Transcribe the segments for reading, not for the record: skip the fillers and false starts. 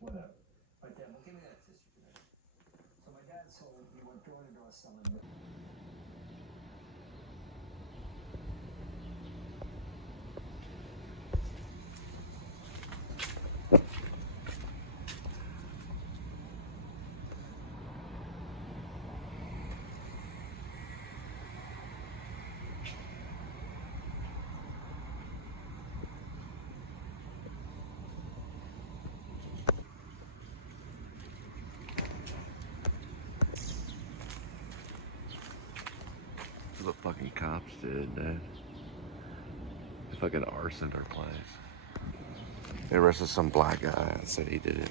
whatever. Right there, well, give me that tissue today. So my dad sold, he went door to door selling. The fucking cops did, man. They fucking arsoned our place. They arrested some black guy and said he did it.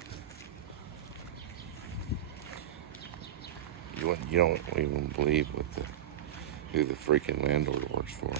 You don't even believe who the freaking landlord works for.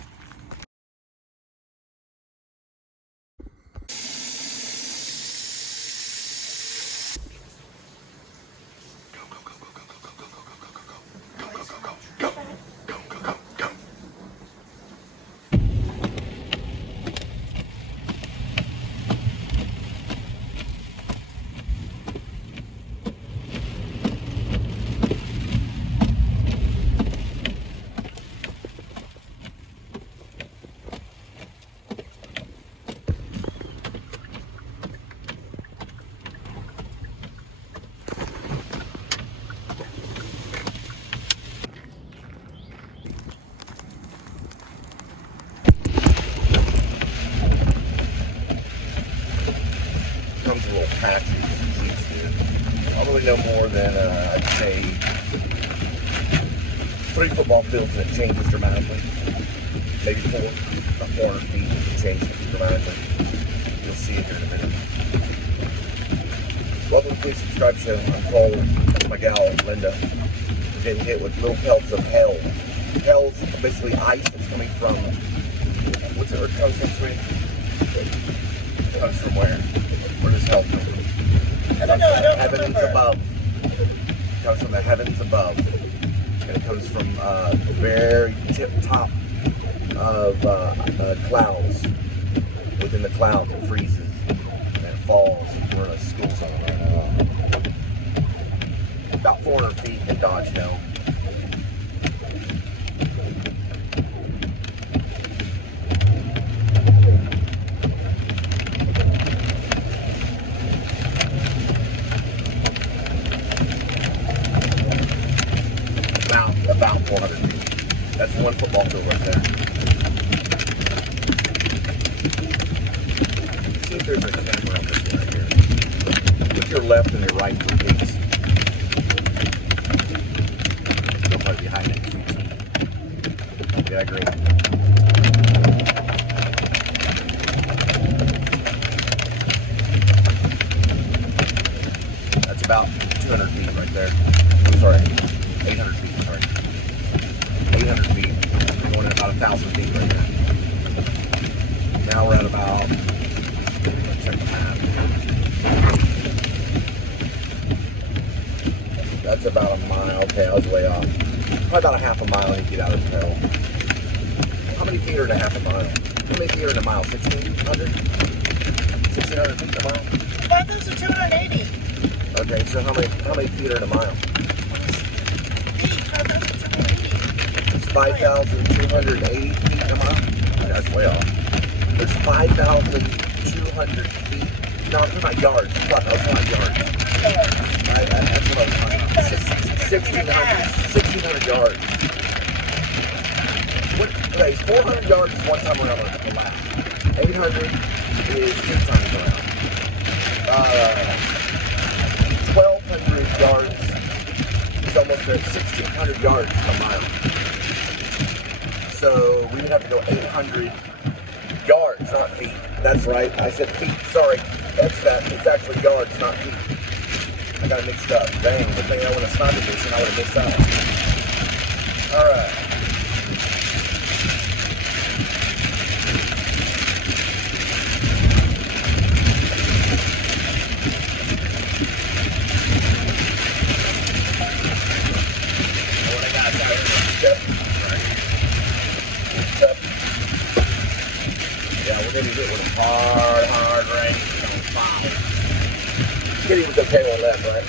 Comes a little patchy. Probably no more than, I'd say, 3 football fields, and it changes dramatically. Maybe 4, about 400 feet, it changes dramatically. You'll see it here in a minute. Welcome to the Subscribe Show. I'm Cole. That's my gal, Linda. We're getting hit with little pelts of hell. Hell's basically ice that's coming from, what's it, where it comes from, sweetie? It comes from where? Where does hell come from? I don't know, I don't heavens remember. above. It comes from the heavens above. And it comes from the very tip top of clouds. Within the clouds, it freezes and it falls. We're in a school zone right now. About 400 feet in Dodge Hill. About 400 feet. That's one football field right there. See if there's a camera on this one right here. Look your left and your right for peaks. You'll probably be behind that QT. Yeah, great. That's about 200 feet right there. I'm sorry, 800 feet, sorry. 800 feet, going at about 1,000 feet right there. Now we're at about, let's check the map. That's about a mile. Okay, I was way off. Probably about a half a mile and you get out of the pedal. How many feet are in a half a mile? How many feet are in a mile? 1,600? 1,600 feet in a mile? 5,280. Okay, so how many feet are in a mile? 5,280 feet in a mile? That's way off. There's 5,200 feet. No, I'm talking about yards. I was talking about yards. That's what I was talking about. 1,600 yards. Okay, 400 yards is one time around a lap. 800 is 2 times around. 1,200 yards is almost at 1,600 yards a mile. So we would have to go 800 yards, not feet. That's right. I said feet. Sorry. That's that. It's actually yards, not feet. I got it mixed up. Dang. Good thing I would have started this and I would have mixed up. All right. What I got out here. Yeah, we're gonna do it with hard rain. It's gonna fall. Kitty was okay on that, right?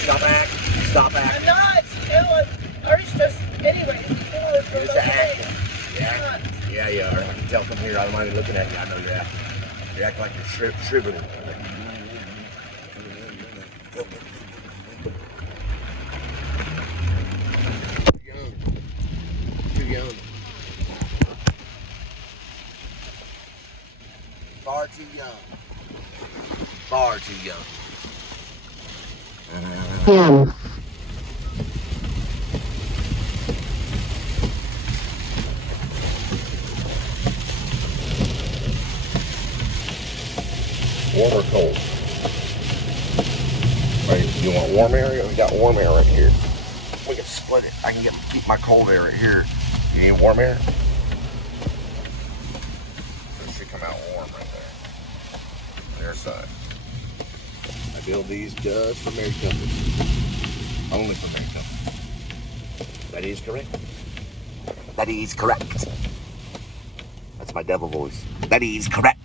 Stop acting. Stop acting. I'm not. Artie's just, anyway. You're just acting. Yeah. Yeah, you are. I can tell from here. I don't mind you looking at you. I know you're acting. You act like you're shriveling. Too young. Far too young. Far too young. Warm or cold? Right, you want warm air? We got warm air right here. We can split it. I can keep my cold air right here. You need warm air? So it should come out warm right there. On their side. I build these just for married couples. Only for married couples. That is correct. That is correct. That's my devil voice. That is correct.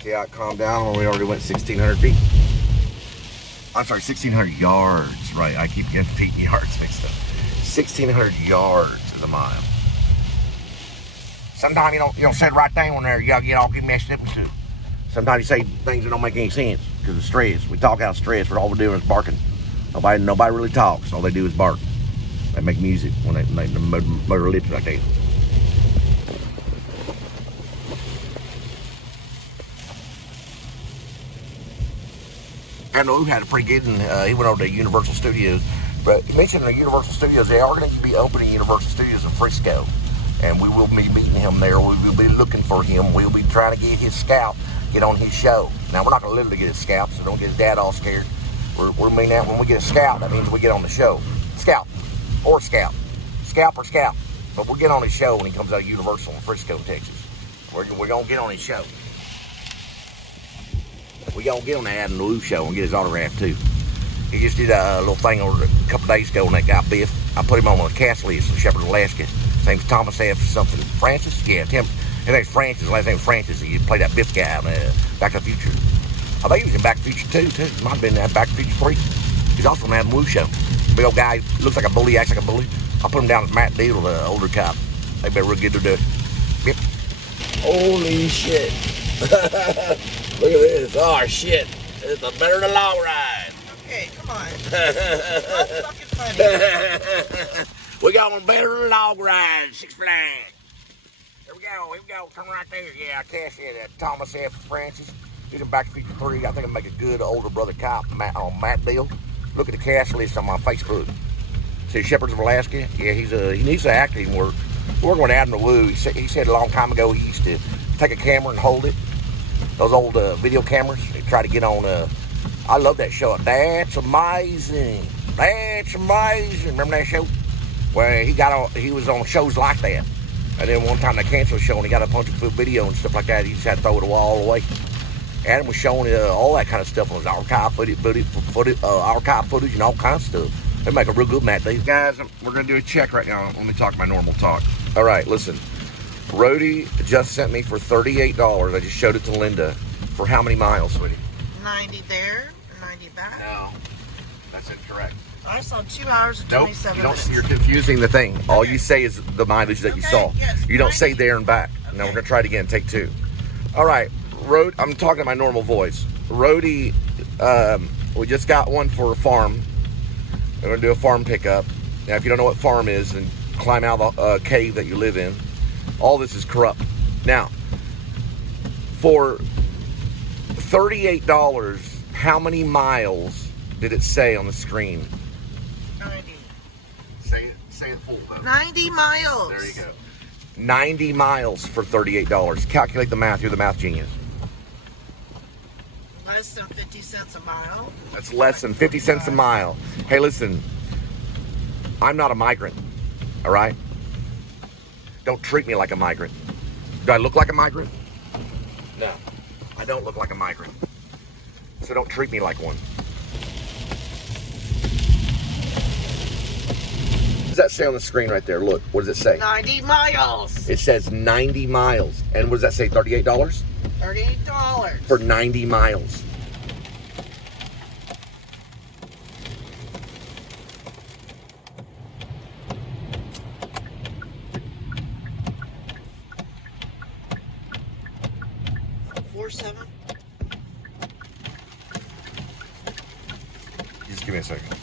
See how it calmed down when we already went 1,600 feet? I'm sorry, 1,600 yards. Right, I keep getting feet and yards mixed up. 1,600 yards is a mile. Sometimes you don't say the right thing on there. You gotta get all messed up and stuff. Sometimes you say things that don't make any sense because of stress. We talk out of stress, but all we're doing is barking. Nobody really talks. All they do is bark. They make music when they move their lips like that. I know he had a pretty good one. He went over to Universal Studios. But he mentioned the Universal Studios, they are going to be opening Universal Studios in Frisco. And we will be meeting him there. We will be looking for him. We'll be trying to get his scalp, get on his show. Now, we're not going to literally get his scalp, so don't get his dad all scared. We're meaning that when we get a scalp, that means we get on the show. Scalp or scalp. Scalp or scalp. But we'll get on his show when he comes out of Universal in Frisco, Texas. We're going to get on his show. We gonna get on the Adam Lou show and get his autograph too. He just did a little thing over a couple days ago on that guy Biff. I put him on the cast list in Shepherd, Alaska. His name's Thomas F. something. Francis? Yeah, his name's Francis. His last name's Francis. He played that Biff guy on Back to the Future. I think he was in Back to the Future 2 too. Might have been in Back to the Future 3. He's also on the Adam Lou show. Big old guy, looks like a bully, acts like a bully. I put him down with Matt Deal, the older cop. They better real good to do it. Yep. Holy shit. Look at this. Oh shit. It's a better than a long ride. Okay, come on. That's fucking funny. We got one better than a long ride. 6 Flags. Here we go. Come right there. Yeah, I cashed in at Thomas F. Francis. He's in Back to the Future 3. I think I'll make a good older brother cop on Matt Deal. Look at the cast list on my Facebook. See Shepherds of Alaska? Yeah, he needs to acting work. We're going to Adam Woo. He said a long time ago he used to take a camera and hold it. Those old video cameras. They try to get on. I love that show. That's amazing. That's amazing. Remember that show? Where he was on shows like that. And then one time they canceled the show and he got a bunch of video and stuff like that. He just had to throw it all away. Adam was showing all that kind of stuff on his archive footage and all kinds of stuff. They make a real good Matt Davis. Guys, we're going to do a check right now. Let me talk my normal talk. All right, listen. Roadie just sent me for $38. I just showed it to Linda. For how many miles, sweetie? 90 there, 90 back. No, that's incorrect. I saw 2 hours and 27 minutes. You're confusing the thing. All you say is the mileage that you saw. Yes, you don't 90. say there and back. Okay. Now we're going to try it again. Take 2. All right. I'm talking to my normal voice. Roadie, we just got one for a farm. We're going to do a farm pickup. Now, if you don't know what farm is, then climb out of the cave that you live in. All this is corrupt. Now, for $38, how many miles did it say on the screen? 90. Say it full. 90 miles. There you go. 90 miles for $38. Calculate the math. You're the math genius. Less than 50 cents a mile. That's less than 50 cents a mile. Hey, listen. I'm not a migrant. All right? Don't treat me like a migrant. Do I look like a migrant? No. I don't look like a migrant. So don't treat me like one. that say on the screen right there? Look, what does it say? 90 miles. It says 90 miles. And what does that say, $38? $38. For 90 miles. Just give me a second.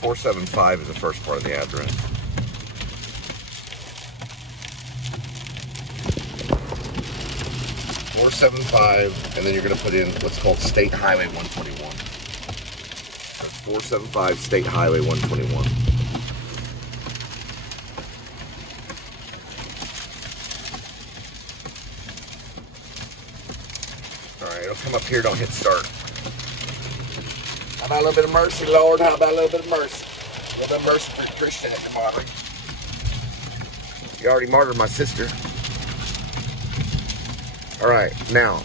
475 is the first part of the address. 475, and then you're going to put in what's called State Highway 121. That's 475 State Highway 121. Alright, it'll come up here, don't hit start. How about a little bit of mercy, Lord? How about a little bit of mercy? A little bit of mercy for Christian at the martyr. You already martyred my sister. Alright, now,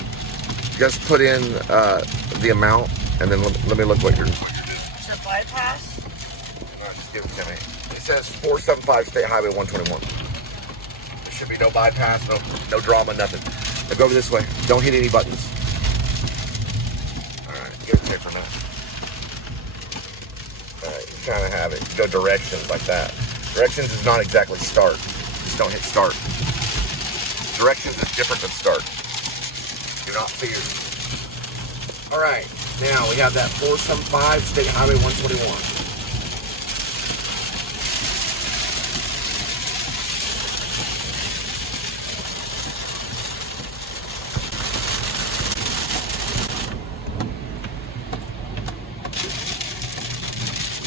just put in the amount, and then let me look what you're doing. Is it bypass? Alright, just give it to me. It says 475 State Highway 121. There should be no bypass, no drama, nothing. Now go over this way. Don't hit any buttons. Alright, give it to me for now. Alright, you kind of have it. You go directions like that. Directions is not exactly start. Just don't hit start. Directions is different than start. Do not fear. Alright, now we have that 475 State Highway 121.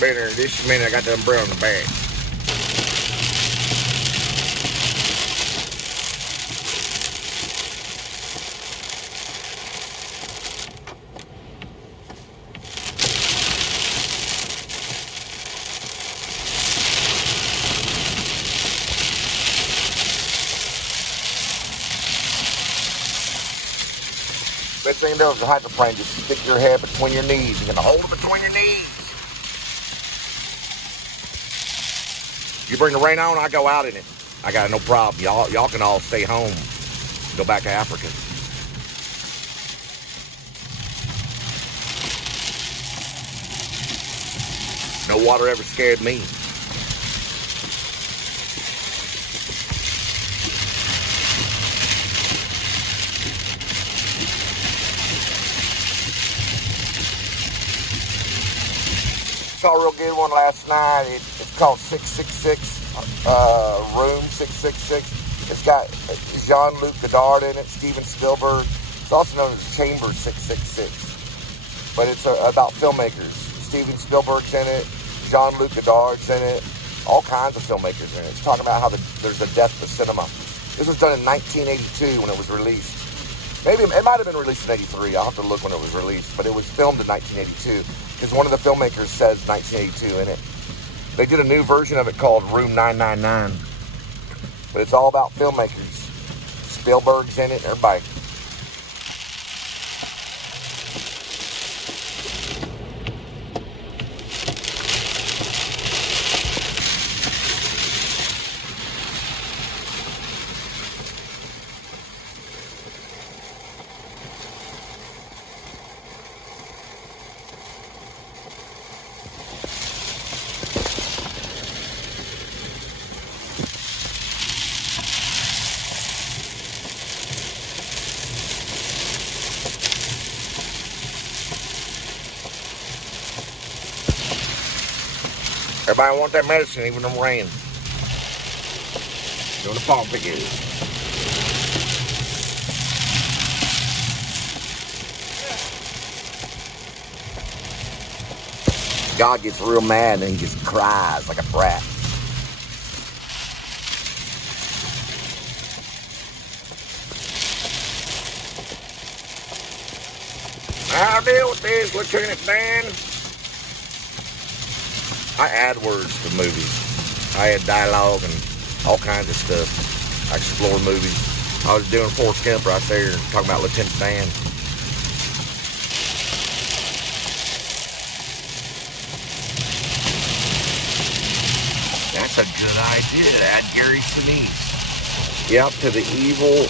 Better, this minute I got the umbrella in the back. Best thing to do is a hydroplane. Just stick your head between your knees. You're gonna hold it between your knees. You bring the rain on, I go out in it. I got no problem. Y'all can all stay home. Go back to Africa. No water ever scared me. Saw a real good one last night. It's called 666, Room 666. It's got Jean-Luc Godard in it, Steven Spielberg. It's also known as Chamber 666. But it's about filmmakers. Steven Spielberg's in it, Jean-Luc Godard's in it, all kinds of filmmakers in it. It's talking about how there's a death of cinema. This was done in 1982 when it was released. Maybe it might have been released in 83. I'll have to look when it was released. But it was filmed in 1982 because one of the filmmakers says 1982 in it. They did a new version of it called Room 999. But it's all about filmmakers. Spielberg's in it, everybody. Everybody want that medicine, even them rain. Doing the palm pick is. God gets real mad and he just cries like a brat. I'll deal with this, Lieutenant Dan. I add words to movies. I add dialogue and all kinds of stuff. I explore movies. I was doing Forrest Gump right there, talking about Lieutenant Dan. I did add Gary Sinise. Yep, to the evil,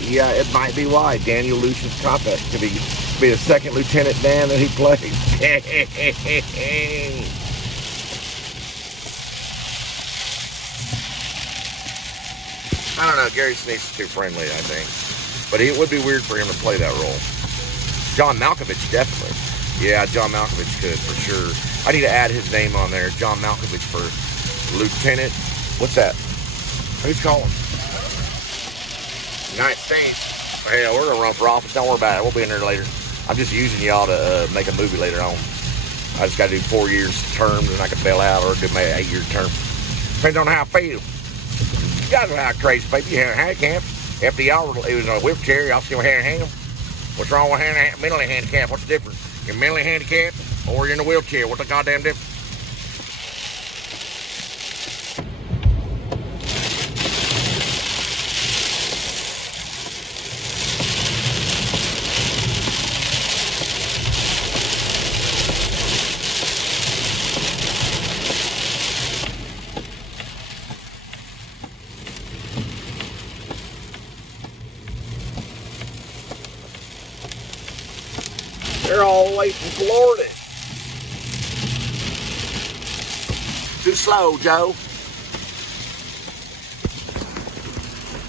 yeah, it might be why. Daniel Lucius Coppet could be the second Lieutenant Dan that he plays. I don't know, Gary Sinise is too friendly, I think. But it would be weird for him to play that role. John Malkovich, definitely. Yeah, John Malkovich could, for sure. I need to add his name on there. John Malkovich for Lieutenant. What's that? Who's calling? United States. Hell, we're going to run for office. Don't worry about it. We'll be in there later. I'm just using y'all to make a movie later on. I just got to do 4 years terms and I can bail out, or do my 8-year term. Depends on how I feel. You guys know how crazy, baby. You have a handicap. After y'all was in a wheelchair, y'all still had to hang them. What's wrong with mentally handicapped? What's the difference? You're mentally handicapped or you're in a wheelchair. What's the goddamn difference? They're all the way from Florida. Too slow, Joe.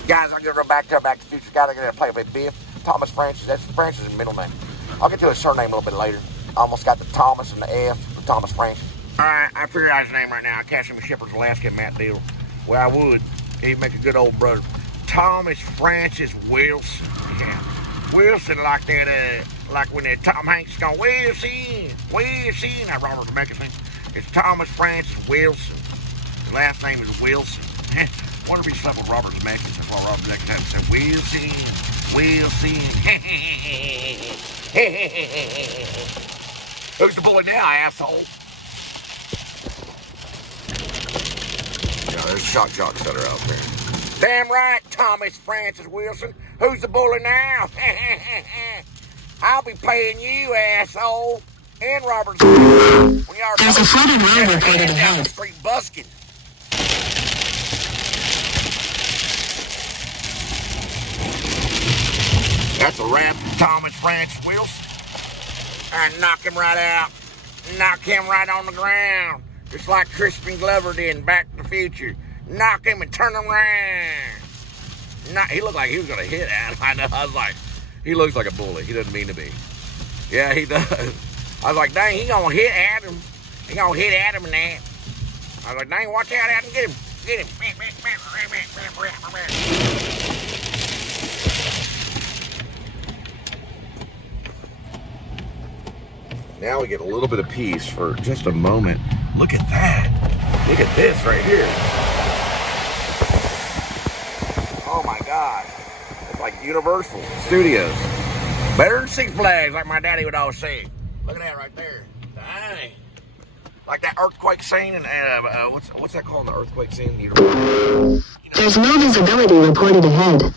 Guys, I'm gonna go back to Back to the Future. Guys, I'm gonna play with Biff. Thomas Francis. That's Francis' middle name. I'll get to his surname a little bit later. I almost got the Thomas and the F for Thomas Francis. All right, I figured out his name right now. I catch him in Shepherd's Alaska and Matt Deal. Well, I would. He'd make a good old brother. Thomas Francis Wilson. Yeah. Wilson, like that, like when Tom Hanks is going, Wilson. That Robert Zemeckis thing. It's Thomas Francis Wilson. His last name is Wilson. Wonder if he slept with Robert Zemeckis. That's why Robert Zemeckis had to say, Wilson. Who's the bully now, asshole? Yeah, there's shock jocks that are out there. Damn right, Thomas Francis Wilson. Who's the bully now? I'll be paying you, asshole. And Robert. There's a flooded road located ahead. Street busking. That's a wrap, Thomas Francis Wilson. I knock him right out. Knock him right on the ground. Just like Crispin Glover did in Back to the Future. Knock him and turn him around. He looked like he was going to hit Adam. I know. I was like, he looks like a bully. He doesn't mean to be. Yeah, he does. I was like, dang, he going to hit Adam. He going to hit Adam and that. I was like, dang, watch out, Adam. Get him. Get him. Now we get a little bit of peace for just a moment. Look at that. Look at this right here. Oh my God. It's like Universal Studios. Better than Six Flags, like my daddy would always say. Look at that right there. Dang. Like that earthquake scene and what's that called? The earthquake scene? There's no visibility reported ahead.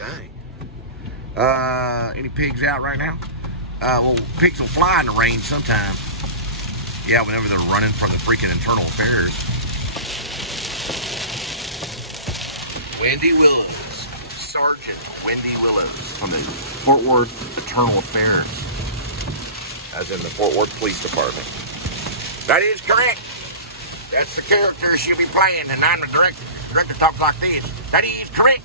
Dang. Any pigs out right now? Well, pigs will fly in the rain sometime. Yeah, whenever they're running from the freaking internal affairs. Wendy Willows. Sergeant Wendy Willows from the Fort Worth Internal Affairs. As in the Fort Worth Police Department. That is correct. That's the character she'll be playing, and I'm the director. The director talks like this. That is correct.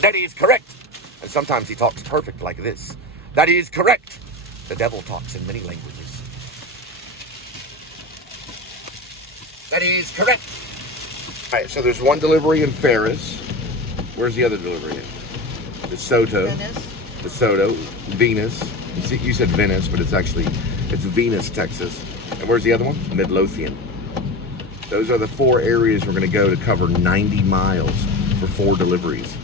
That is correct. And sometimes he talks perfect like this. That is correct. The devil talks in many languages. That is correct. All right, so there's one delivery in Ferris. Where's the other delivery? Desoto. Desoto. Venus. You said Venice, but it's Venus, Texas. And where's the other one? Midlothian. Those are the 4 areas we're going to go to cover 90 miles for 4 deliveries.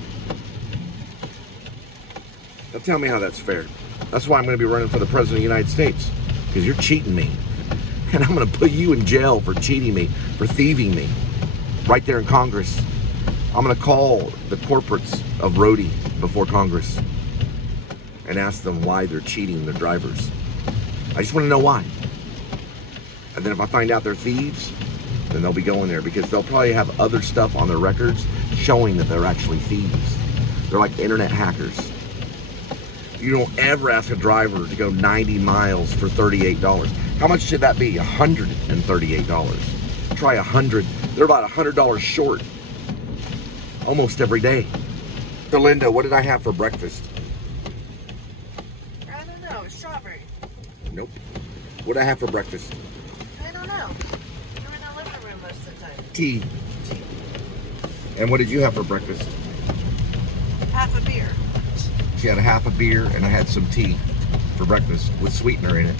Now tell me how that's fair. That's why I'm going to be running for the President of the United States. Because you're cheating me. And I'm going to put you in jail for cheating me, for thieving me. Right there in Congress. I'm going to call the corporates of Roadie before Congress. And ask them why they're cheating their drivers. I just want to know why. And then if I find out they're thieves, then they'll be going there because they'll probably have other stuff on their records showing that they're actually thieves. They're like internet hackers. You don't ever ask a driver to go 90 miles for $38. How much should that be? $138. Try 100. They're about $100 short almost every day. So Linda, what did I have for breakfast? I don't know. Strawberry. Nope. What did I have for breakfast? I don't know. You're in the living room most of the time. Tea. And what did you have for breakfast? Half a beer. She had a half a beer and I had some tea for breakfast with sweetener in it.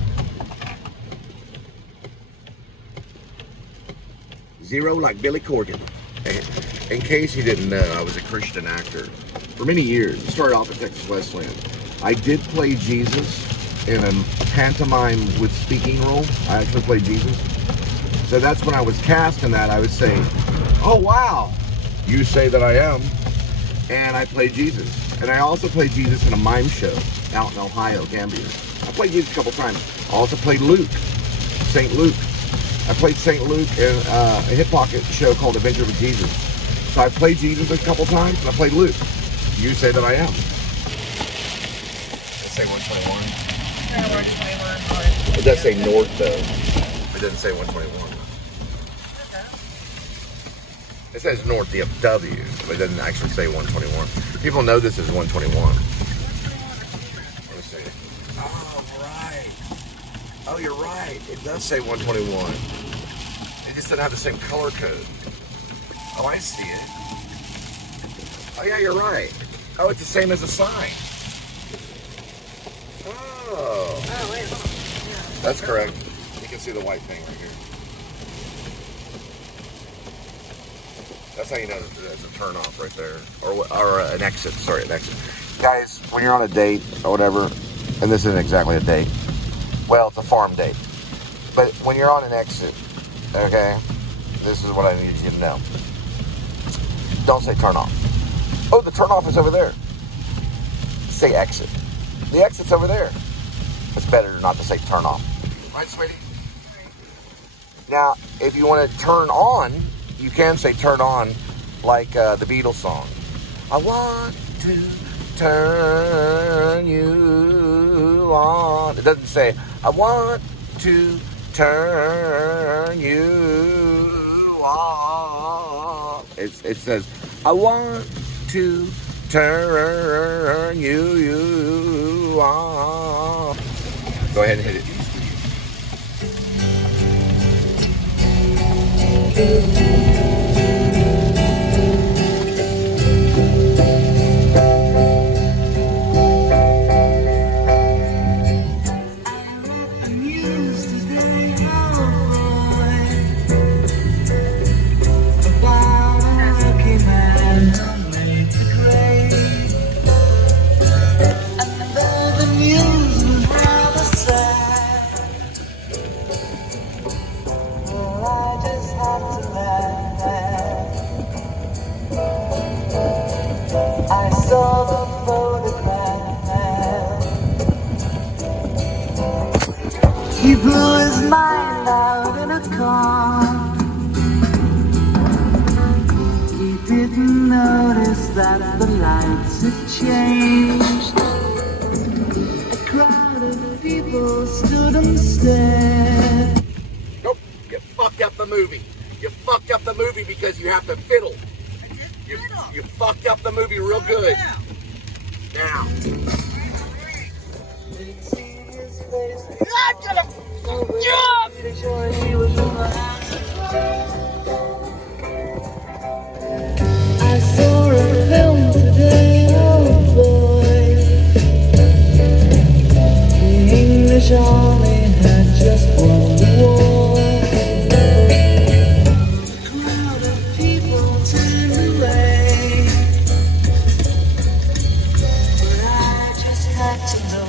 Zero like Billy Corgan. In case you didn't know, I was a Christian actor for many years. I started off at Texas Wesleyan. I did play Jesus in a pantomime with speaking role. I actually played Jesus. So that's when I was cast in that, I would say, oh wow, you say that I am. And I played Jesus. And I also played Jesus in a mime show out in Ohio, Gambia. I played Jesus a couple times. I also played Luke, St. Luke. I played St. Luke in a hip pocket show called Adventure with Jesus. So I played Jesus a couple times, and I played Luke. You say that I am. It say 121. Yeah, 121. It does say north though. It doesn't say 121. It says north DFW, but it doesn't actually say 121. People know this is 121. Let me see. Oh, right. Oh, you're right. It does say 121. It just doesn't have the same color code. Oh, I see it. Oh, yeah, you're right. Oh, it's the same as the sign. Oh. Oh, wait, hold on. Yeah. That's correct. You can see the white thing right here. That's how you know it's a turn off right there. Or an exit, sorry, an exit. Guys, when you're on a date or whatever, and this isn't exactly a date, well, it's a farm date. But when you're on an exit, okay, this is what I need you to know. Don't say turn off. Oh, the turn off is over there. Say exit. The exit's over there. It's better not to say turn off. Right, sweetie? Now, if you want to turn on, you can say turn on like the Beatles song. I want to turn you on. It doesn't say, I want to turn you on. It says, I want to turn you on. Go ahead and hit it. He blew his mind out in a car. He didn't notice that the lights had changed. A crowd of people stood and stared. Nope, you fucked up the movie. You fucked up the movie because you have to fiddle. You fucked up the movie real good. Now. I'm gonna fuck you up! I saw a film today, oh boy. The English army had just won the war. A crowd of people turned away, but I just had to know.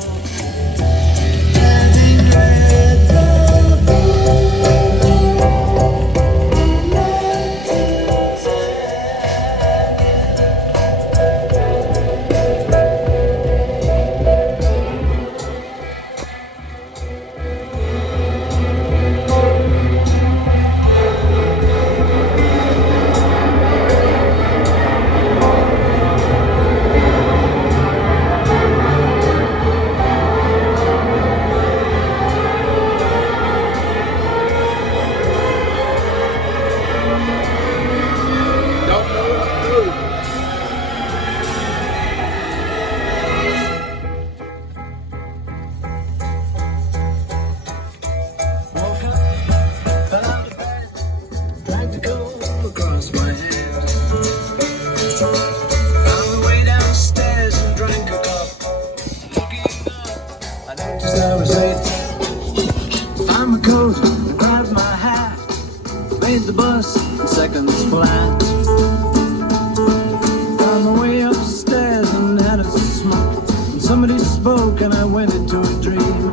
Having read the book, Don't know what to do. Tried to comb across my head. Found my way downstairs and drank a cup. Looking up, I noticed I was late. Found my coat and grabbed my hat. Made the bus in seconds flat. Found my way upstairs and had a smoke. And somebody spoke and I went into a dream.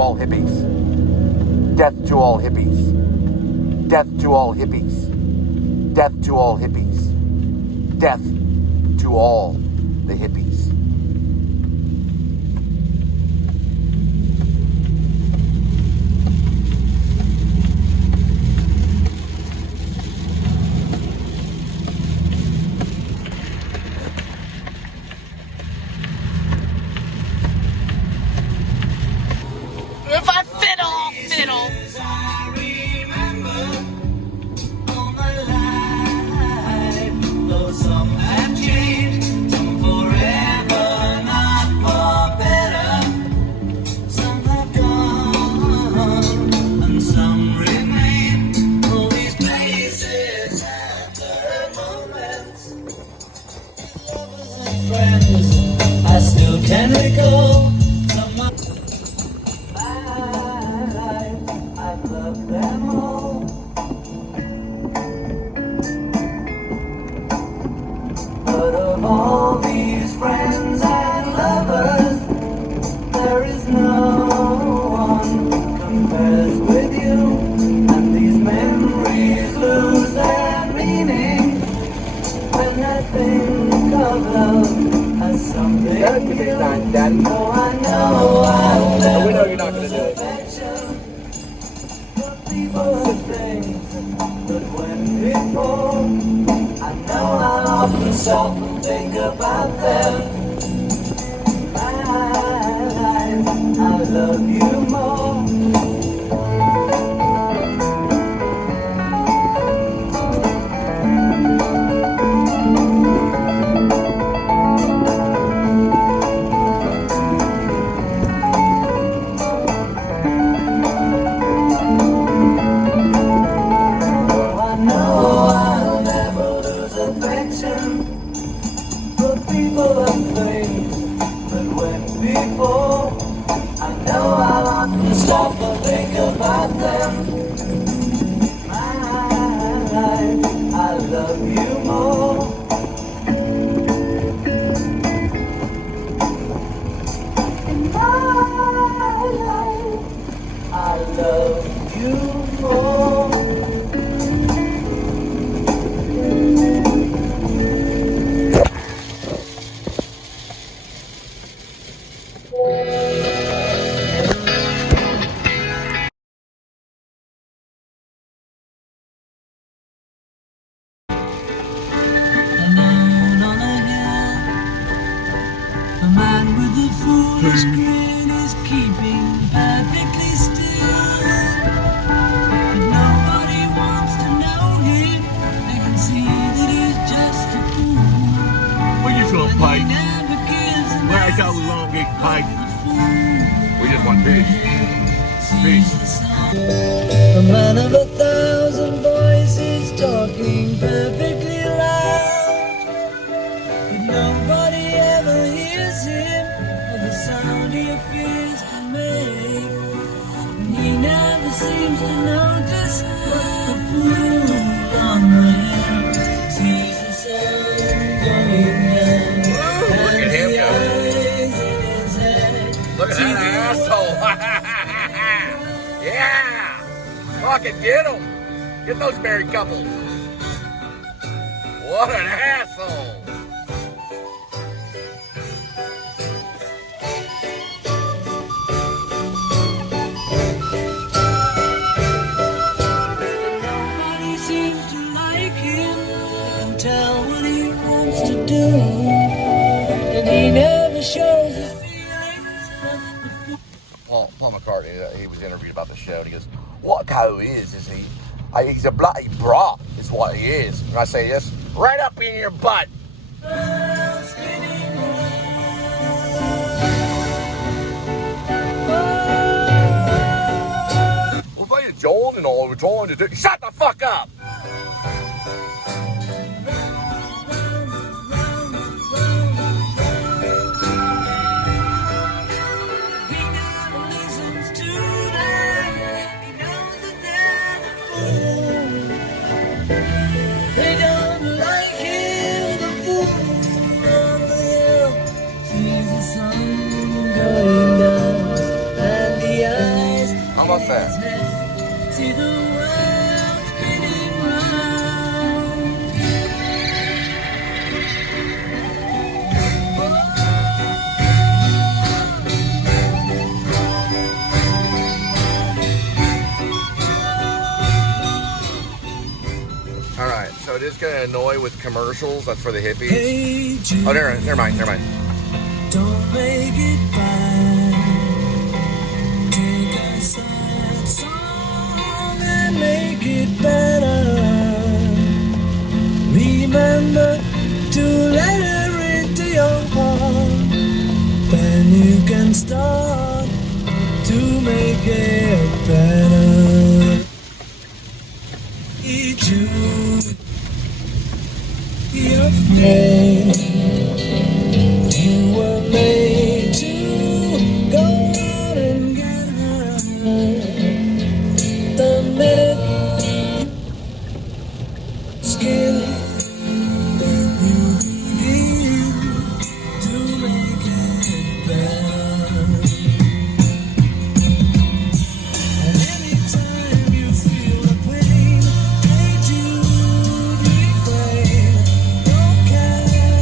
all hippies. Death to all hippies. Death to all hippies. Death to all hippies. Death to all the hippies. If I fiddle, I'll fiddle. Some have changed, some forever, not for better. Some have gone, and some remain. All these places have their moments. Lovers and friends, I still can recall. Some of my life, I've loved them all. But of all these friends and lovers, there is no one compares with you. And these memories lose their meaning when I think of love as something new. Oh, I know I'll never We know you're not gonna do it. But people and things, but when before, I know I'll often stop and think about them. My life, I love you more. Oh, I know I'll never lose affection for people and things that went before. I know I'll with a foolish grin is keeping perfectly still. But nobody wants to know him. They can see that he's just a fool. We just want pipe. Never gives an Well, it's all we want, get pipe. fool. We just want peace. Peace. A man of 1,000 voices talking perfectly loud, but nobody ever hears him or the sound he appears to make. And he never seems to notice what the fool on the hill sees the sun going down. Look at him go. Eyes in his head. Look at that asshole. Yeah. Fucking get them. Get those married couples. What an asshole. Nobody seems to like him. You can tell what he wants to do, and he never shows his feelings. Paul McCartney, he was interviewed about the show, and he goes, what Cole is he? He's a bloody brat, is what he is. And I say this right up in your butt. Well, they Joel and all we're trying to do. Shut the fuck up! He never listens to them. He knows that they're the fool. They don't like him, the fool on the hill sees the sun going down, and the eyes How about that? see the world spinning round. All right, so it is going to annoy with commercials. That's for the hippies. Hey, Jude, Oh, never mind. don't make it bad. Take a sad song and make it better. Remember to let her into your heart. Then you can start to make it better. Hey, Jude, you're afraid. You were made to go out and get her. The minute skin you begin to make it better. And anytime you feel the pain, hey Jude, refrain. Don't care.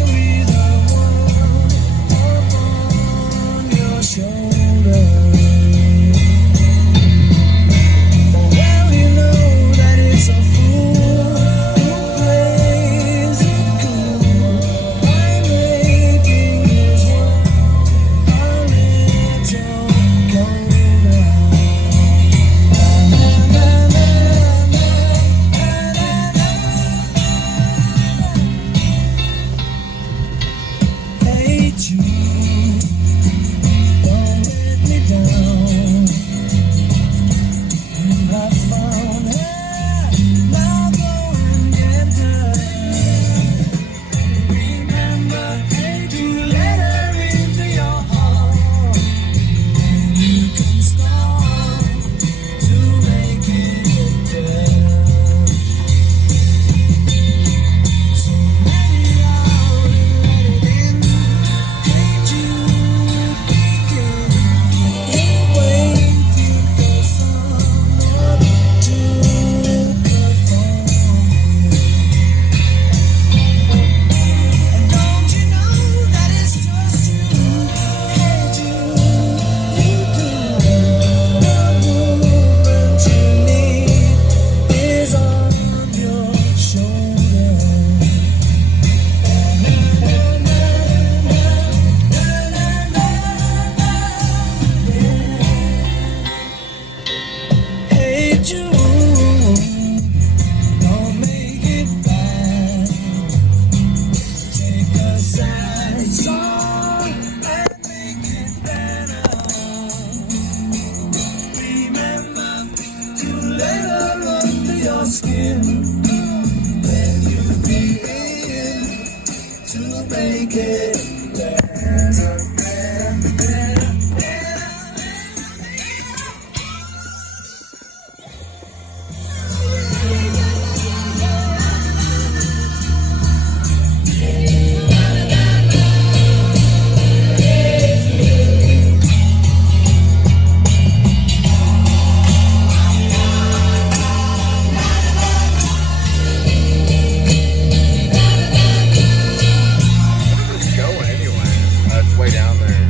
way down there.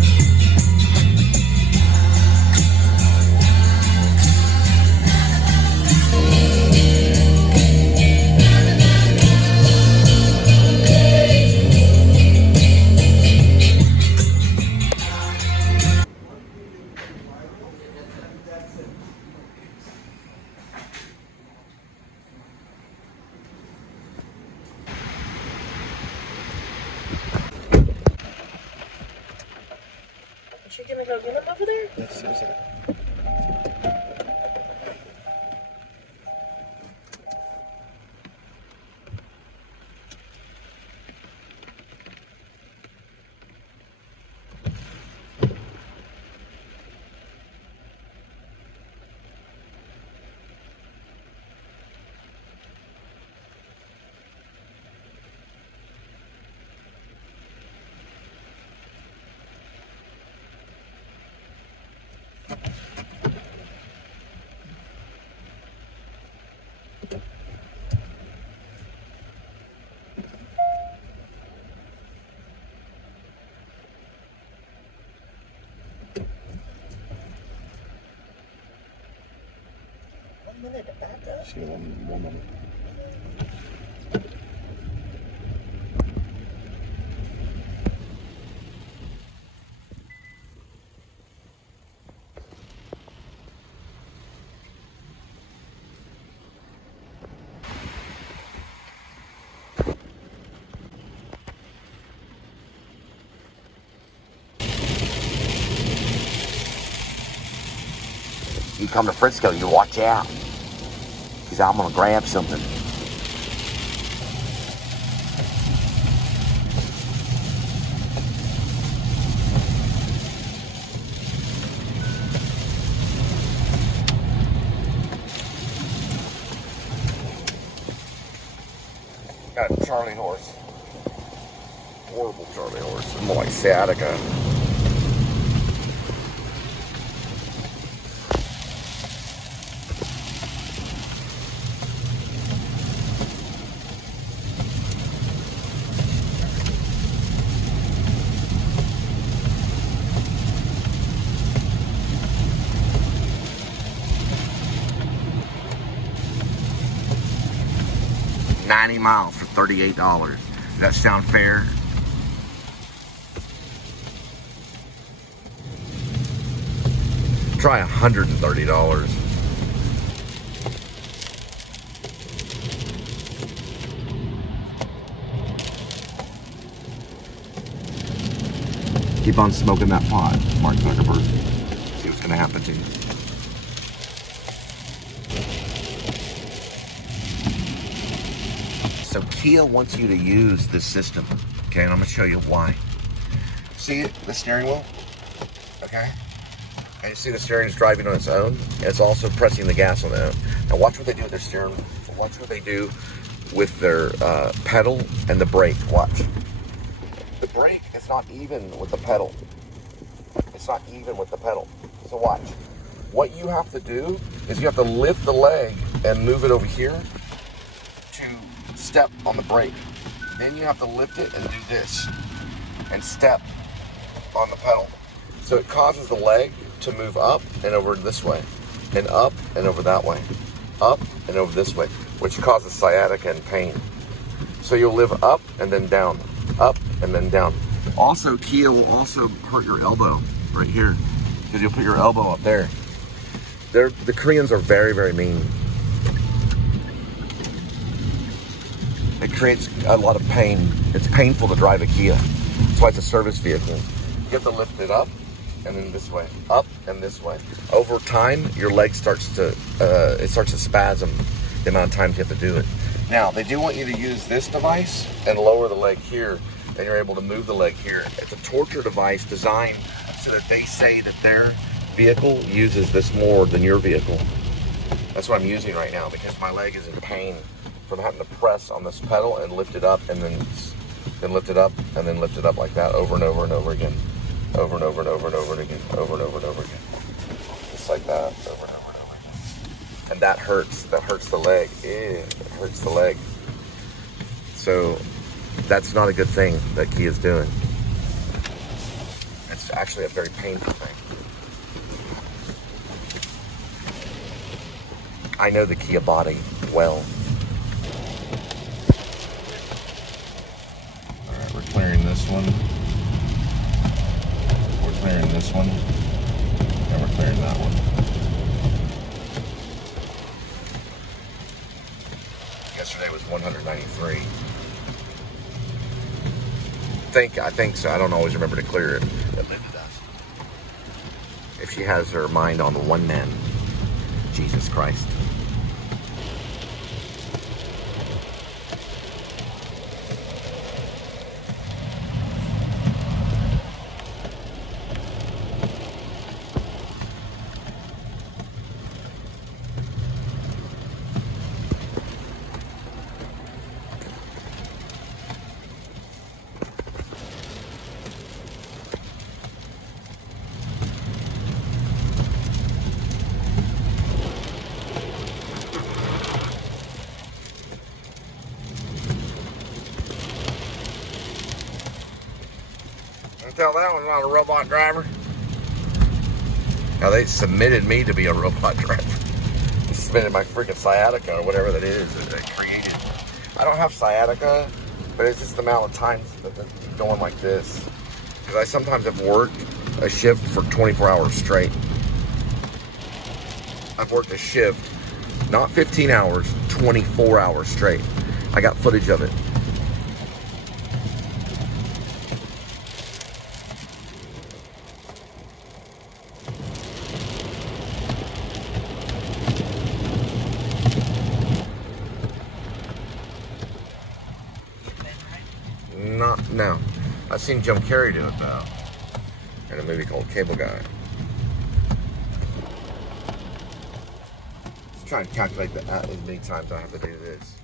Is she gonna go get him over there? Let's see a second. Minute to back up. Just give me one moment. You come to Frisco, you watch out. Because I'm going to grab something. Got a Charlie horse. Horrible Charlie horse. More like sciatica. $90 miles for $38. Does that sound fair? Try $130. Keep on smoking that pot, Mark Zuckerberg. See what's going to happen to you. So Kia wants you to use this system, okay, and I'm going to show you why. See the steering wheel, okay? And you see the steering is driving on its own, and it's also pressing the gas on its own. Now watch what they do with their steering wheel. Watch what they do with their pedal and the brake. Watch. The brake is not even with the pedal. It's not even with the pedal. So watch. What you have to do is you have to lift the leg and move it over here to step on the brake. Then you have to lift it and do this and step on the pedal. So it causes the leg to move up and over this way, and up and over that way, up and over this way, which causes sciatica and pain. So you'll live up and then down, up and then down. Also, Kia will also hurt your elbow right here, because you'll put your elbow up there. The Koreans are very, very mean. It creates a lot of pain. It's painful to drive a Kia. That's why it's a service vehicle. You have to lift it up and then this way, up and this way. Over time, your leg starts to spasm the amount of times you have to do it. Now, they do want you to use this device and lower the leg here, and you're able to move the leg here. It's a torture device designed so that they say that their vehicle uses this more than your vehicle. That's what I'm using right now, because my leg is in pain from having to press on this pedal and lift it up and then lift it up and then lift it up like that over and over and over again. Over and over and over and over and again. Over and over and over again. Just like that. Over and over and over again. And that hurts. That hurts the leg. Ew, it hurts the leg. So that's not a good thing that Kia's doing. It's actually a very painful thing. I know the Kia body well. Alright, we're clearing this one. We're clearing this one. And we're clearing that one. Yesterday was 193. I think so. I don't always remember to clear it. But Linda does. If she has her mind on the one man, Jesus Christ. Tell that one's not a robot driver. Now they submitted me to be a robot driver. They submitted my freaking sciatica or whatever that is that they created. I don't have sciatica, but it's just the amount of times that they're going like this. Because I sometimes have worked a shift for 24 hours straight. I've worked a shift, not 15 hours, 24 hours straight. I got footage of it. No. I've seen Jim Carrey do it though. In a movie called Cable Guy. Just trying to calculate as many times I have to do this.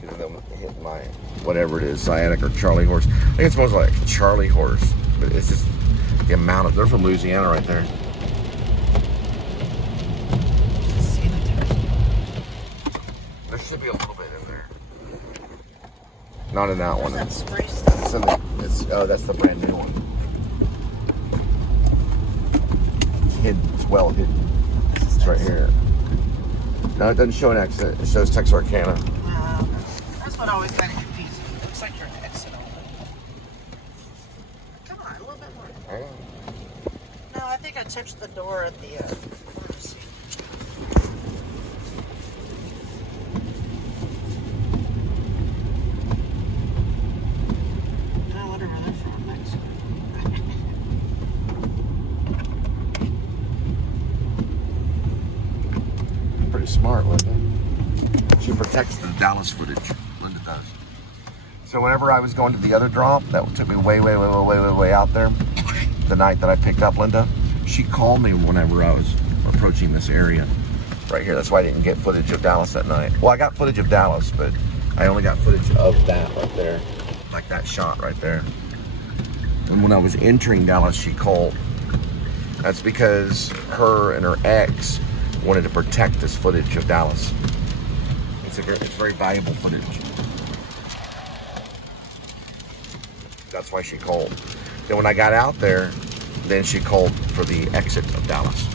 Because then I'm hit my whatever it is, sciatic or Charlie horse. I think it's most like Charlie horse. But it's just the amount of, they're from Louisiana right there. There should be a little bit in there. Not in that one. That spray stuff. It's in the, oh, that's the brand new one. It's hidden. It's well hidden. It's right here. No, it doesn't show an exit. It shows Texarkana. That's what always got it confusing. It looks like you're an exit on it. Come on, a little bit more. I know. No, I think I touched the door at the corner seat. Smart, Linda. She protects the Dallas footage. Linda does. So whenever I was going to the other drop, that took me way out there, the night that I picked up Linda, she called me whenever I was approaching this area. Right here. That's why I didn't get footage of Dallas that night. Well, I got footage of Dallas, but I only got footage of that right there. Like that shot right there. And when I was entering Dallas, she called. That's because her and her ex wanted to protect this footage of Dallas. It's very valuable footage. That's why she called. Then when I got out there, then she called for the exit of Dallas.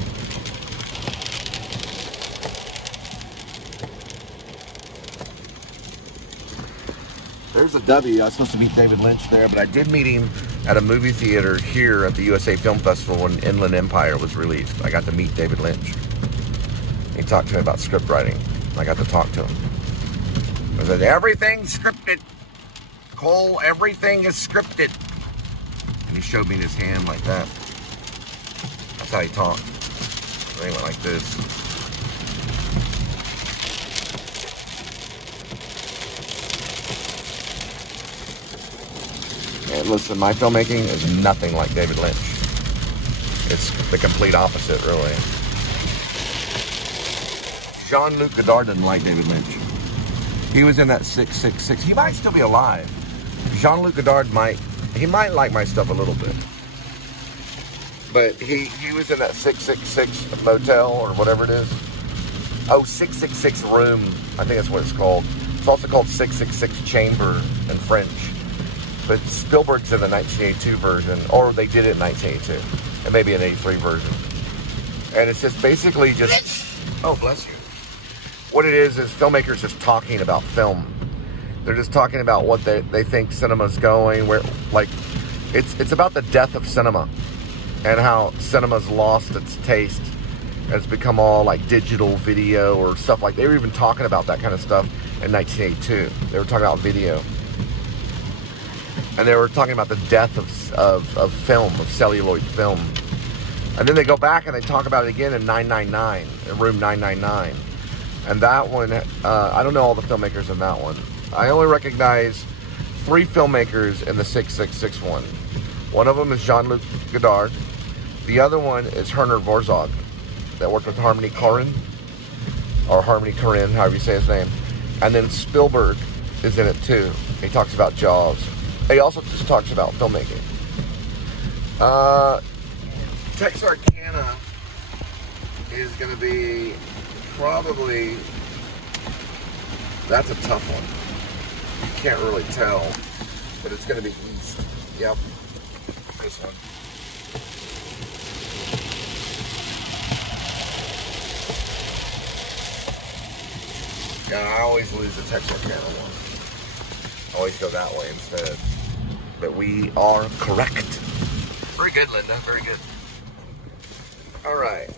There's a W. I was supposed to meet David Lynch there, but I did meet him at a movie theater here at the USA Film Festival when Inland Empire was released. I got to meet David Lynch. He talked to me about script writing. I got to talk to him. I said, everything's scripted. Cole, everything is scripted. And he showed me in his hand like that. That's how he talked. And he went like this. And listen, my filmmaking is nothing like David Lynch. It's the complete opposite, really. Jean-Luc Godard didn't like David Lynch. He was in that 666. He might still be alive. Jean-Luc Godard might like my stuff a little bit. But he was in that 666 motel or whatever it is. Oh, 666 room. I think that's what it's called. It's also called 666 chamber in French. but Spielberg's in the 1982 version, or they did it in 1982, and maybe an 83 version. And it's just basically just, oh, bless you. What it is filmmakers just talking about film. They're just talking about what they think cinema's going, where, like, it's about the death of cinema and how cinema's lost its taste. It's become all like digital video or stuff like, they were even talking about that kind of stuff in 1982. They were talking about video. And they were talking about the death of film, of celluloid film. And then they go back and they talk about it again in 999, in room 999. And that one, I don't know all the filmmakers in that one. I only recognize 3 filmmakers in the 6661. One of them is Jean-Luc Godard. The other one is Herner Vorzog, that worked with Harmony Korine, or Harmony Korine, however you say his name. And then Spielberg is in it too. He talks about Jaws. He also just talks about filmmaking. Texarkana is going to be probably, that's a tough one. You can't really tell, but it's going to be east. Yep, this one. Yeah, I always lose the Texarkana one. I always go that way instead. But we are correct. Very good, Linda. Very good. All right.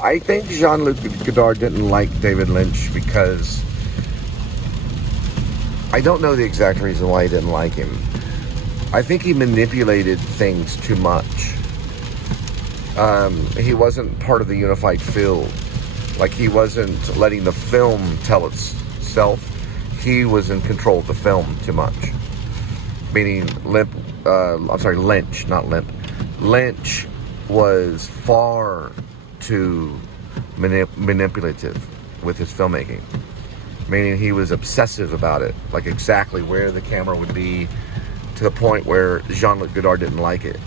I think Jean-Luc Godard didn't like David Lynch because I don't know the exact reason why he didn't like him. I think he manipulated things too much. He wasn't part of the unified field. Like, he wasn't letting the film tell itself. He was in control of the film too much. Meaning, Lynch, not Limp. Lynch was far too manipulative with his filmmaking. Meaning, he was obsessive about it. Like, exactly where the camera would be, to the point where Jean-Luc Godard didn't like it.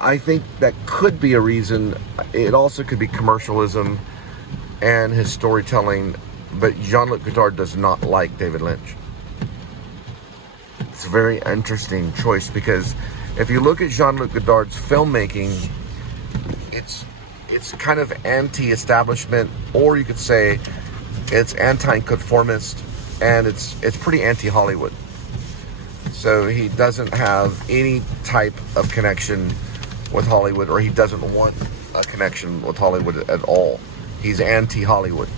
I think that could be a reason. It also could be commercialism and his storytelling, but Jean-Luc Godard does not like David Lynch. It's a very interesting choice, because if you look at Jean-Luc Godard's filmmaking, it's kind of anti-establishment, or you could say it's anti-conformist, and it's pretty anti-Hollywood. So he doesn't have any type of connection with Hollywood, or he doesn't want a connection with Hollywood at all. He's anti-Hollywood,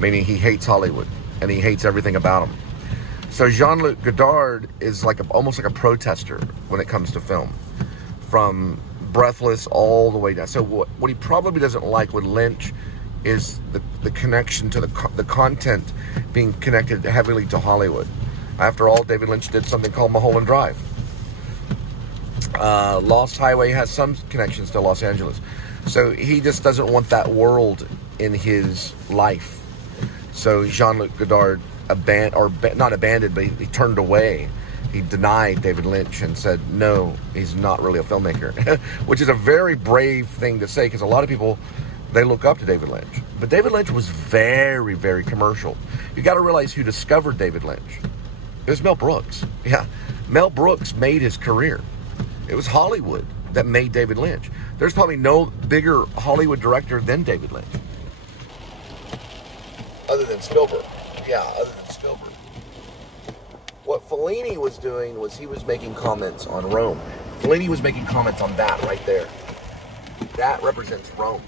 meaning he hates Hollywood and he hates everything about him. So Jean-Luc Godard is like almost like a protester when it comes to film, from Breathless all the way down. So what he probably doesn't like with Lynch is the connection to the content being connected heavily to Hollywood. After all, David Lynch did something called Mulholland Drive. Lost Highway has some connections to Los Angeles. So he just doesn't want that world in his life. So Jean-Luc Godard not abandoned, but he turned away. He denied David Lynch and said, no, he's not really a filmmaker. Which is a very brave thing to say, because a lot of people, they look up to David Lynch. But David Lynch was very, very commercial. You got to realize who discovered David Lynch. It was Mel Brooks. Yeah, Mel Brooks made his career. It was Hollywood that made David Lynch. There's probably no bigger Hollywood director than David Lynch. Other than Spielberg. Yeah, other than Spielberg. What Fellini was doing was he was making comments on Rome. Fellini was making comments on that right there. That represents Rome.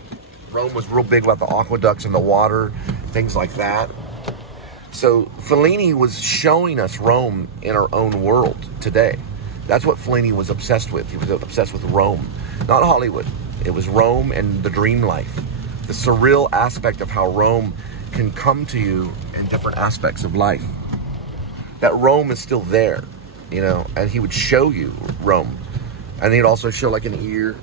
Rome was real big about the aqueducts and the water, things like that. So Fellini was showing us Rome in our own world today. That's what Fellini was obsessed with. He was obsessed with Rome, not Hollywood. It was Rome and the dream life, the surreal aspect of how Rome can come to you in different aspects of life. That Rome is still there, you know, and he would show you Rome. And he'd also show like an ear.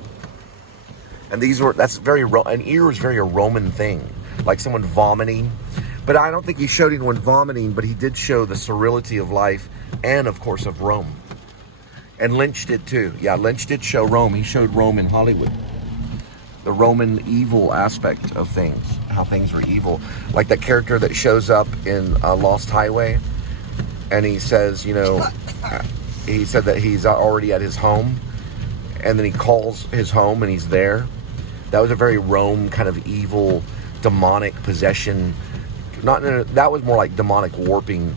And an ear was very a Roman thing, like someone vomiting. But I don't think he showed anyone vomiting, but he did show the surreality of life and, of course, of Rome. And Lynch did too. Yeah, Lynch did show Rome. He showed Rome in Hollywood. the Roman evil aspect of things, how things are evil. Like that character that shows up in Lost Highway, and he says, you know, he said that he's already at his home, and then he calls his home and he's there. That was a very Rome kind of evil, demonic possession. That was more like demonic warping.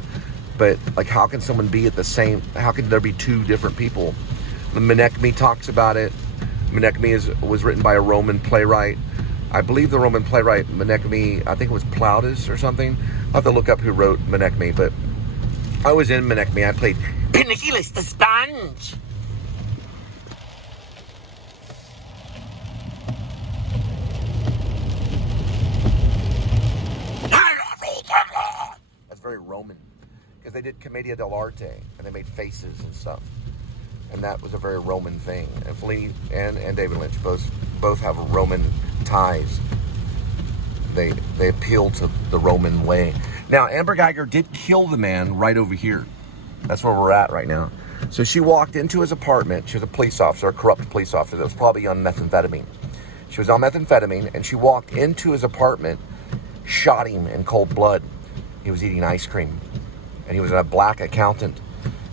But like, how can someone be at the same? How can there be two different people? The Menechmi talks about it. Menechmi was written by a Roman playwright. I believe the Roman playwright Menechmi, I think it was Plautus or something. I'll have to look up who wrote Menechmi, but I was in Menechmi. I played Pinocchio the Sponge. That's very Roman, because they did Commedia dell'arte and they made faces and stuff, and that was a very Roman thing. And Fellini and David Lynch both have Roman ties. They appeal to the Roman way. Now, Amber Geiger did kill the man right over here. That's where we're at right now. So she walked into his apartment. She was a police officer, a corrupt police officer that was probably on methamphetamine. She was on methamphetamine, and she walked into his apartment, shot him in cold blood. He was eating ice cream, and he was a black accountant.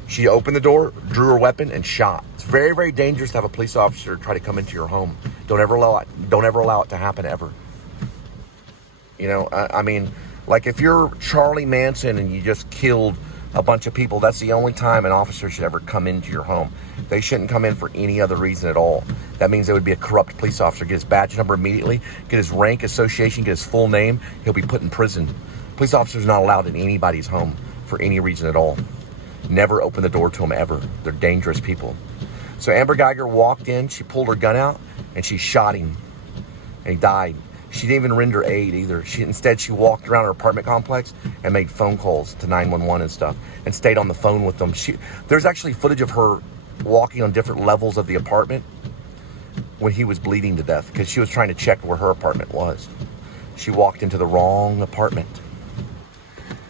She opened the door, drew her weapon, and shot. It's very, very dangerous to have a police officer try to come into your home. Don't ever allow it to happen, ever. You know, I mean, like if you're Charlie Manson and you just killed a bunch of people, that's the only time an officer should ever come into your home. They shouldn't come in for any other reason at all. That means they would be a corrupt police officer. Get his badge number immediately, get his rank association, get his full name. He'll be put in prison. Police officers are not allowed in anybody's home for any reason at all. Never open the door to them ever. They're dangerous people. So Amber Geiger walked in, she pulled her gun out, and she shot him, and he died. She didn't even render aid either. Instead, she walked around her apartment complex and made phone calls to 911 and stuff, and stayed on the phone with them. There's actually footage of her walking on different levels of the apartment when he was bleeding to death, because she was trying to check where her apartment was. She walked into the wrong apartment.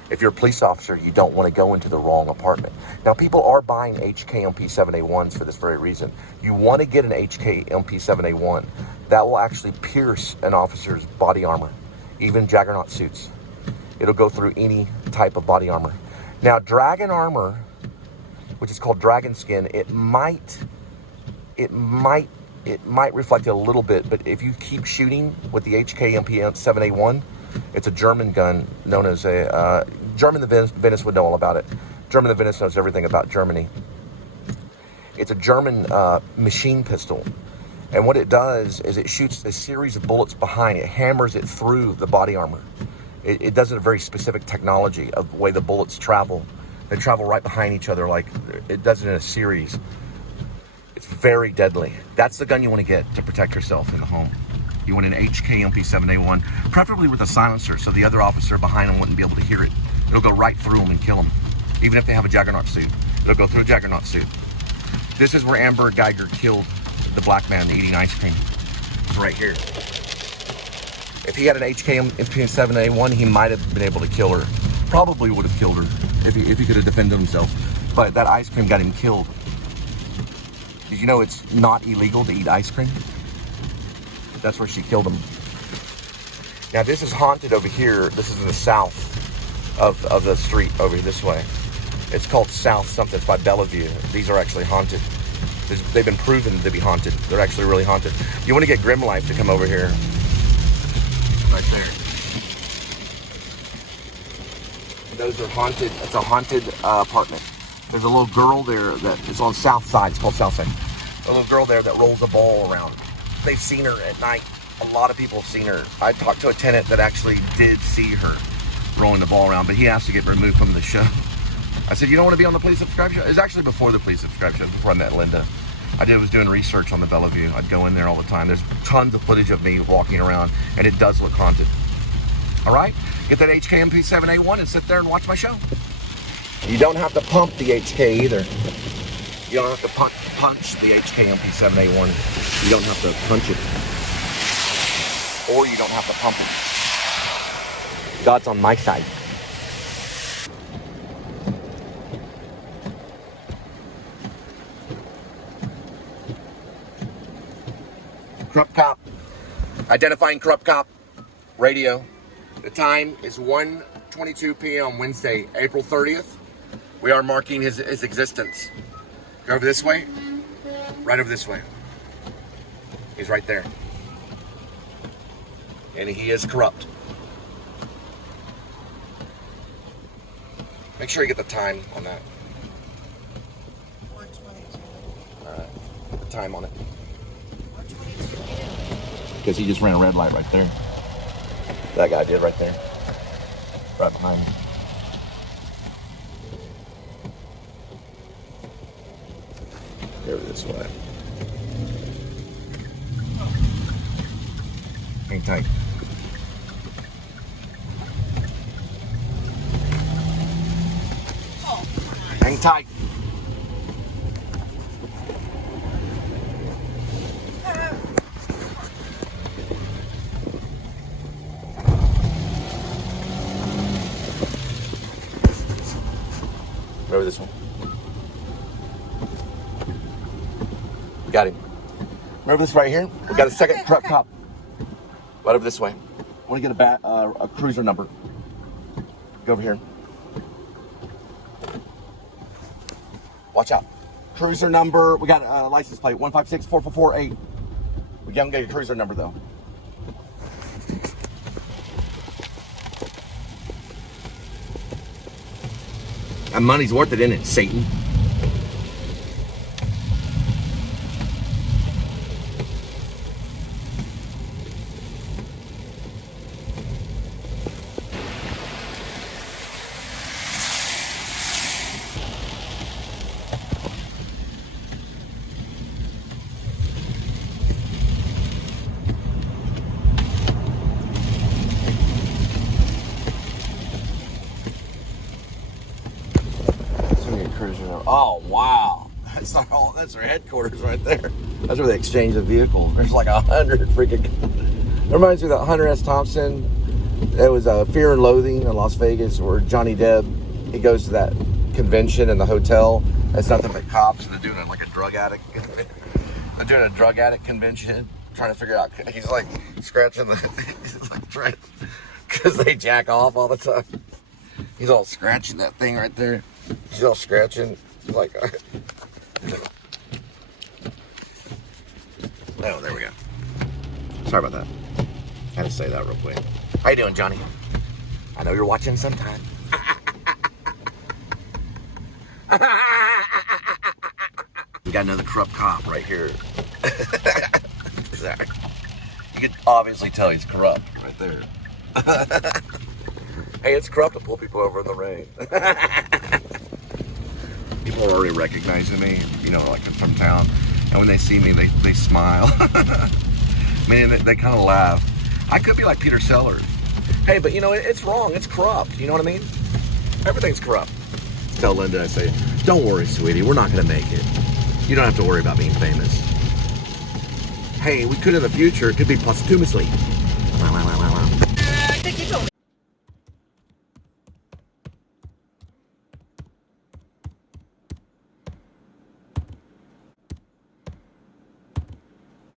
If you're a police officer, you don't want to go into the wrong apartment. Now, people are buying HKMP7A1s for this very reason. You want to get an HKMP7A1. That will actually pierce an officer's body armor, even Juggernaut suits. It'll go through any type of body armor. Now, dragon armor, which is called dragon skin, it might reflect it a little bit, but if you keep shooting with the HKMP7A1, it's a German gun known as a... German the Venice would know all about it. German the Venice knows everything about Germany. It's a German machine pistol. And what it does is it shoots a series of bullets behind it, hammers it through the body armor. It does a very specific technology of the way the bullets travel. They travel right behind each other, like it does it in a series. It's very deadly. That's the gun you want to get to protect yourself in the home. You want an HKMP7A1, preferably with a silencer, so the other officer behind him wouldn't be able to hear it. It'll go right through them and kill them, even if they have a Juggernaut suit. It'll go through a Juggernaut suit. This is where Amber Geiger killed the black man eating ice cream. It's right here. If he had an HKMP7A1, he might have been able to kill her. Probably would have killed her if he could have defended himself. But that ice cream got him killed. Did you know it's not illegal to eat ice cream? That's where she killed him. Now this is haunted over here. This is in the south of the street over this way. It's called South something. It's by Bellevue. These are actually haunted. They've been proven to be haunted. They're actually really haunted. You want to get Grim Life to come over here. Right there. Those are haunted. It's a haunted apartment. There's a little girl there that is on South Side. It's called South Side. A little girl there that rolls a ball around. They've seen her at night. A lot of people have seen her. I talked to a tenant that actually did see her rolling the ball around, but he asked to get removed from the show. I said, you don't want to be on the Please Subscribe show? It was actually before the Please Subscribe show, before I met Linda. I was doing research on the Bellevue. I'd go in there all the time. There's tons of footage of me walking around, and it does look haunted. All right? Get that HKMP7A1 and sit there and watch my show. You don't have to pump the HK either. You don't have to punch the HKMP7A1. You don't have to punch it. Or you don't have to pump it. God's on my side. Corrupt cop. Identifying corrupt cop radio. The time is 1:22 p.m. Wednesday, April 30th. We are marking his existence. Go over this way. Right over this way. He's right there. And he is corrupt. Make sure you get the time on that. 122. Alright. Put the time on it. 122. Because he just ran a red light right there. That guy did right there. Right behind me. Go this way. Hang tight. Hang tight. Over this one. We got him. Remember this right here? We got a second truck cop. Right over this way. I want to get a cruiser number. Go over here. Watch out. Cruiser number. We got a license plate 1564448. We haven't got a cruiser number though. That money's worth it, isn't it, Satan? Oh wow, that's not all. That's their headquarters right there. That's where they exchange the vehicles. There's like 100 freaking. It reminds me of that Hunter S. Thompson. It was Fear and Loathing in Las Vegas, where Johnny Depp, he goes to that convention in the hotel. It's nothing but cops, and they're doing like a drug addict. They're doing a drug addict convention, trying to figure out. He's like scratching the. He's like trying, because they jack off all the time. He's all scratching that thing right there. He's all scratching. He's like, oh, there we go. Sorry about that. I had to say that real quick. How you doing, Johnny? I know you're watching sometime. We got another corrupt cop right here. Sorry. You can obviously tell he's corrupt right there. Hey, it's corrupt to pull people over in the rain. People are already recognizing me, you know, like from town. And when they see me, they smile. Man, they kind of laugh. I could be like Peter Sellers. Hey, but you know, it's wrong. It's corrupt. You know what I mean? Everything's corrupt. Tell Linda, I say, don't worry, sweetie. We're not going to make it. You don't have to worry about being famous. Hey, we could in the future. It could be posthumously. I think you don't.